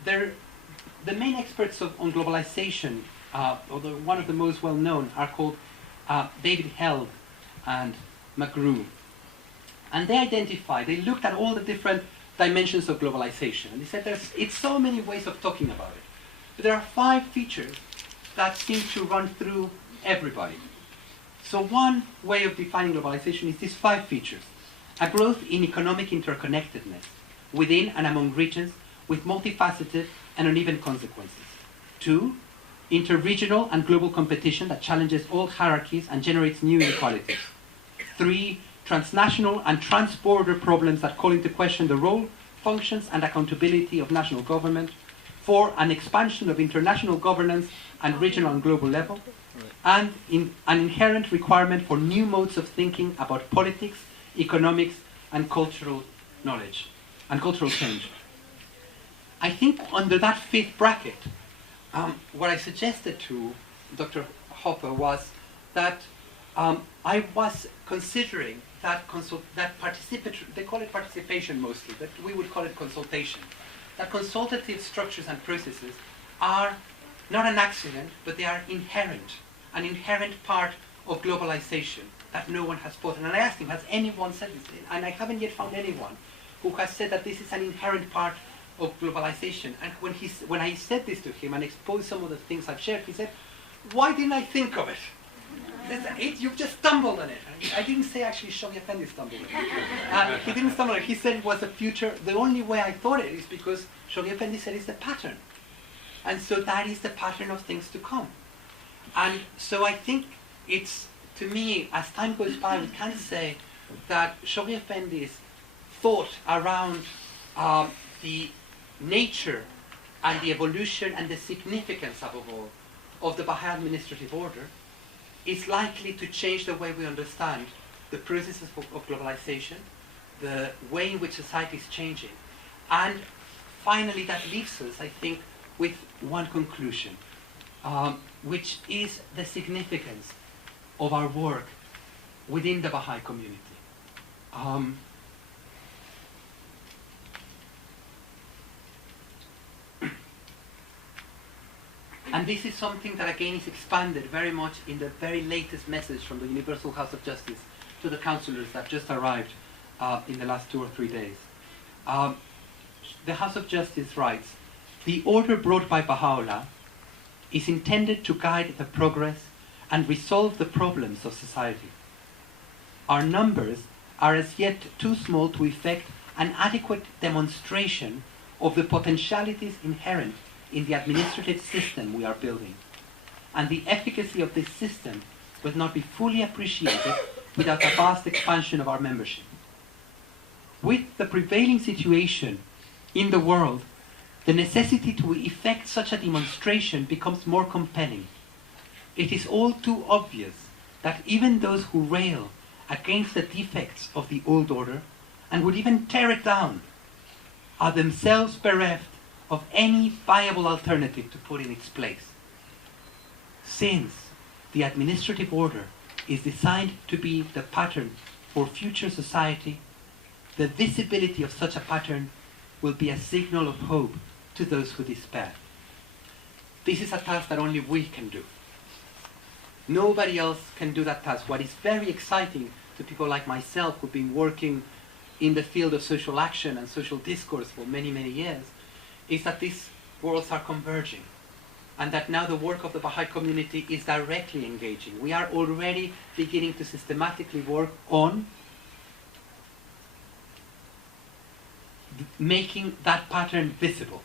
the main experts on globalization, although one of the most well-known, are called David Held and McGrew. And they looked at all the different dimensions of globalization. And they said it's so many ways of talking about it. But there are 5 features that seem to run through everybody. So one way of defining globalization is these 5 features. A growth in economic interconnectedness within and among regions with multifaceted and uneven consequences. 2, interregional and global competition that challenges all hierarchies and generates new inequalities. 3, transnational and transborder problems that call into question the role, functions, and accountability of national government. 4, an expansion of international governance at regional and global level. And an inherent requirement for new modes of thinking about politics, economics, and cultural knowledge, and cultural change. I think under that 5th bracket, what I suggested to Dr. Hopper was that I was considering that participatory, they call it participation mostly, but we would call it consultation. That consultative structures and processes are not an accident, but they are inherent, an inherent part of globalization that no one has spoken. And I asked him, has anyone said this? And I haven't yet found anyone who has said that this is an inherent part of globalization. And when I said this to him and exposed some of the things I've shared, he said, why didn't I think of it? You've just stumbled on it. I didn't say actually Shoghi Effendi stumbled on it. He didn't stumble on it. He said it was a future. The only way I thought it is because Shoghi Effendi said it's the pattern. And so that is the pattern of things to come. And so I think it's, to me, as time goes by, we can say that Shoghi Effendi's thought around the nature and the evolution and the significance, above all, of the Bahá'í administrative order is likely to change the way we understand the processes of globalization, the way in which society is changing. And finally, that leaves us, I think, with one conclusion, which is the significance of our work within the Baha'i community. And this is something that again is expanded very much in the very latest message from the Universal House of Justice to the councillors that just arrived in the last 2 or 3 days. The House of Justice writes, the order brought by Baha'u'llah is intended to guide the progress and resolve the problems of society. Our numbers are as yet too small to effect an adequate demonstration of the potentialities inherent in the administrative system we are building, and the efficacy of this system will not be fully appreciated without a vast expansion of our membership. With the prevailing situation in the world, the necessity to effect such a demonstration becomes more compelling. It is all too obvious that even those who rail against the defects of the old order and would even tear it down are themselves bereft of any viable alternative to put in its place. Since the administrative order is designed to be the pattern for future society, the visibility of such a pattern will be a signal of hope to those who despair. This is a task that only we can do. Nobody else can do that task. What is very exciting to people like myself who've been working in the field of social action and social discourse for many, many years is that these worlds are converging and that now the work of the Baha'i community is directly engaging. We are already beginning to systematically work on making that pattern visible.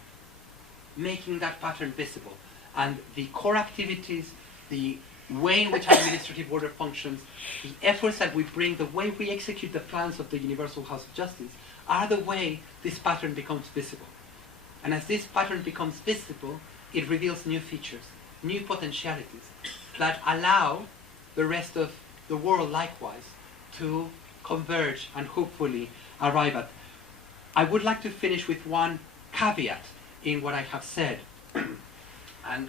Making that pattern visible. And the core activities, the way in which administrative order functions, the efforts that we bring, the way we execute the plans of the Universal House of Justice are the way this pattern becomes visible. And as this pattern becomes visible, it reveals new features, new potentialities that allow the rest of the world likewise to converge and hopefully arrive at. I would like to finish with one caveat in what I have said. And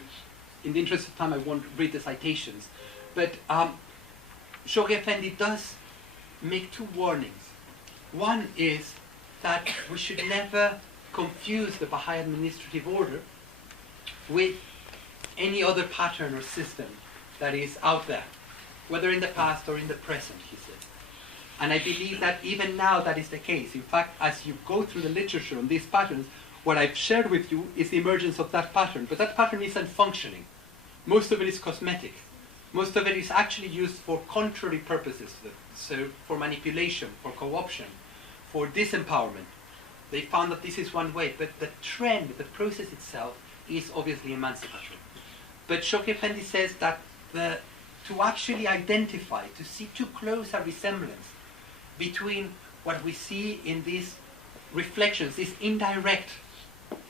in the interest of time, I won't read the citations. But Shoghi Effendi does make 2 warnings. One is that we should never confuse the Baha'i administrative order with any other pattern or system that is out there, whether in the past or in the present, he says. And I believe that even now that is the case. In fact, as you go through the literature on these patterns, what I've shared with you is the emergence of that pattern, but that pattern isn't functioning. Most of it is cosmetic. Most of it is actually used for contrary purposes, so for manipulation, for co-option, for disempowerment. They found that this is one way, but the trend, the process itself, is obviously emancipatory. But Shoghi Effendi says that to actually identify, to see too close a resemblance between what we see in these reflections, these indirect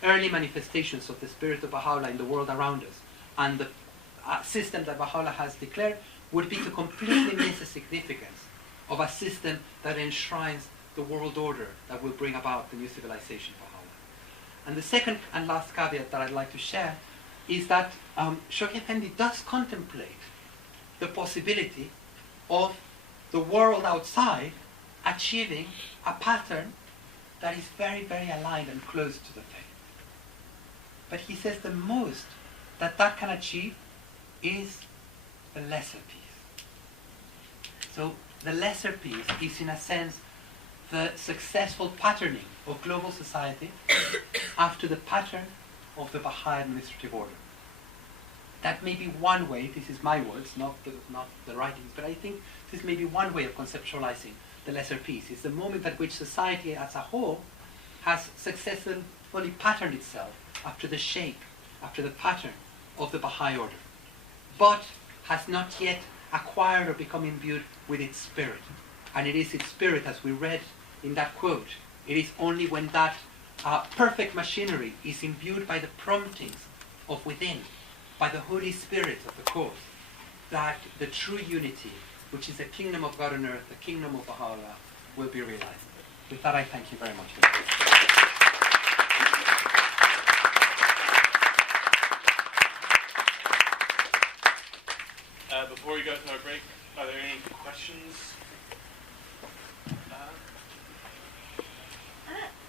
early manifestations of the spirit of Baha'u'llah in the world around us, and the system that Baha'u'llah has declared, would be to completely miss the significance of a system that enshrines the world order that will bring about the new civilization of Baha'u'llah. And the second and last caveat that I'd like to share is that Shoghi Effendi does contemplate the possibility of the world outside achieving a pattern that is very, very aligned and close to the faith. But he says the most that can achieve is the lesser peace. So the lesser peace is, in a sense, the successful patterning of global society after the pattern of the Bahá'í administrative order. That may be one way, this is my words, not the writings, but I think this may be one way of conceptualizing the lesser peace. It's the moment at which society as a whole has successfully patterned itself after the shape, after the pattern of the Bahá'í order, but has not yet acquired or become imbued with its spirit. And it is its spirit, as we read in that quote, it is only when that perfect machinery is imbued by the promptings of within, by the Holy Spirit of the cause, that the true unity, which is the kingdom of God on earth, the kingdom of Baha'u'llah, will be realized. With that, I thank you very much. Before we go to our break, are there any questions?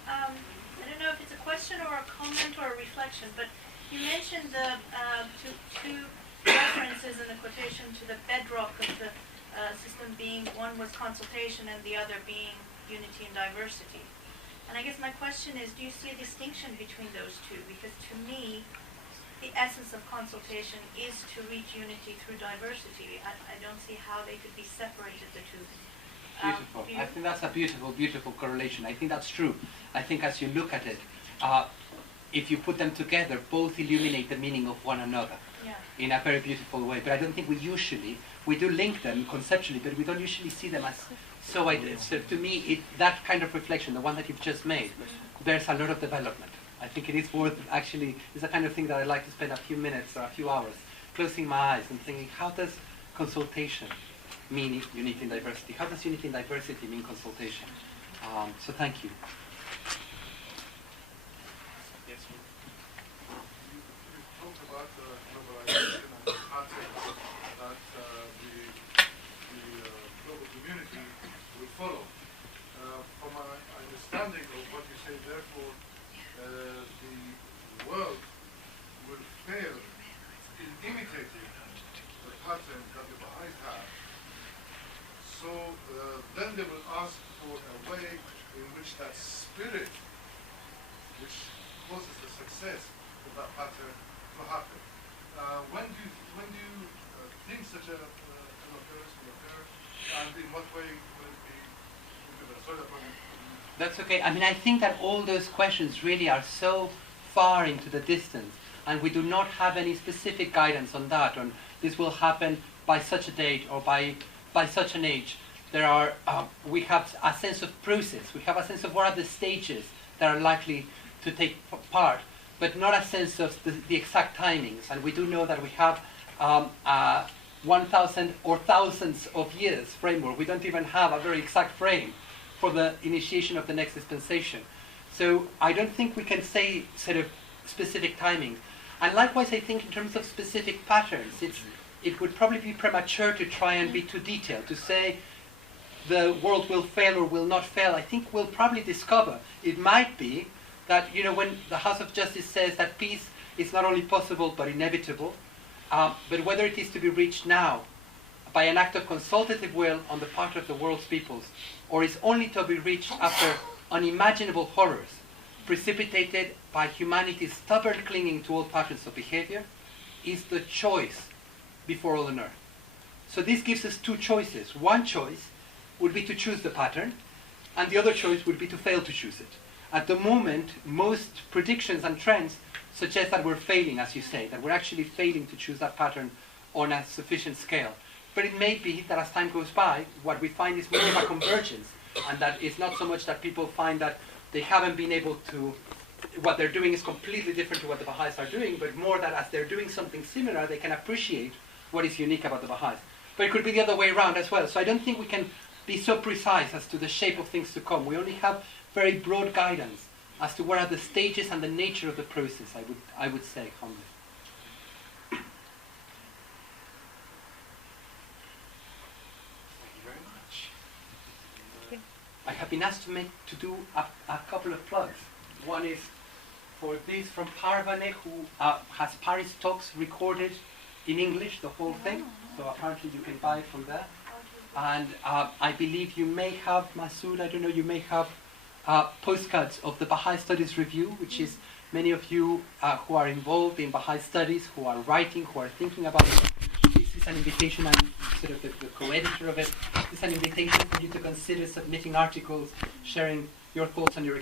I don't know if it's a question or a comment or a reflection, but you mentioned the two references in the quotation to the bedrock of the system being, one was consultation and the other being unity and diversity. And I guess my question is, do you see a distinction between those two? Because to me, the essence of consultation is to reach unity through diversity. I don't see how they could be separated, the two. Beautiful. I think that's a beautiful, beautiful correlation. I think that's true. I think as you look at it, if you put them together, both illuminate the meaning of one another in a very beautiful way. But I don't think we do link them conceptually, but we don't usually see them as so. So to me, that kind of reflection, the one that you've just made, there's a lot of development. I think it is worth, actually, it's the kind of thing that I like to spend a few minutes or a few hours closing my eyes and thinking, how does consultation mean unity and diversity? How does unity and diversity mean consultation? So thank you. Yes. You talked about globalization and the patterns that the global community will follow. From my understanding of what you say, therefore, the world will fail in imitating the pattern that the Baha'is have. So then they will ask for a way in which that spirit, which causes the success of that pattern, to happen. When do you think such an occurrence will occur, and in what way will it be? That's okay. I mean, I think that all those questions really are so far into the distance, and we do not have any specific guidance on that, on this will happen by such a date or by such an age. There are, we have a sense of process, we have a sense of what are the stages that are likely to take part, but not a sense of the exact timings. And we do know that we have 1,000 or thousands of years framework. We don't even have a very exact frame for the initiation of the next dispensation. So I don't think we can say sort of specific timings. And likewise, I think in terms of specific patterns, it would probably be premature to try and be too detailed, to say the world will fail or will not fail. I think we'll probably discover it might be that, you know, when the House of Justice says that peace is not only possible but inevitable, but whether it is to be reached now by an act of consultative will on the part of the world's peoples, or is only to be reached after unimaginable horrors precipitated by humanity's stubborn clinging to old patterns of behavior, is the choice before all on earth. So this gives us two choices. One choice would be to choose the pattern, and the other choice would be to fail to choose it. At the moment, most predictions and trends suggest that we're failing, as you say, that we're actually failing to choose that pattern on a sufficient scale. But it may be that as time goes by, what we find is more of a convergence, and that it's not so much that people find that they haven't been able to, what they're doing is completely different to what the Baha'is are doing, but more that as they're doing something similar, they can appreciate what is unique about the Baha'is. But it could be the other way around as well. So I don't think we can be so precise as to the shape of things to come. We only have very broad guidance as to what are the stages and the nature of the process, I would say humbly. Thank you very much. I have been asked to do a couple of plugs. One is for this from Parvane, who has Paris Talks recorded in English, the whole thing. So apparently you can buy it from there. And I believe you may have, Masood, I don't know, you may have postcards of the Baha'i Studies Review, which is many of you who are involved in Baha'i studies, who are writing, who are thinking about it. This is an invitation, I'm sort of the co-editor of it. This is an invitation for you to consider submitting articles, sharing your thoughts and your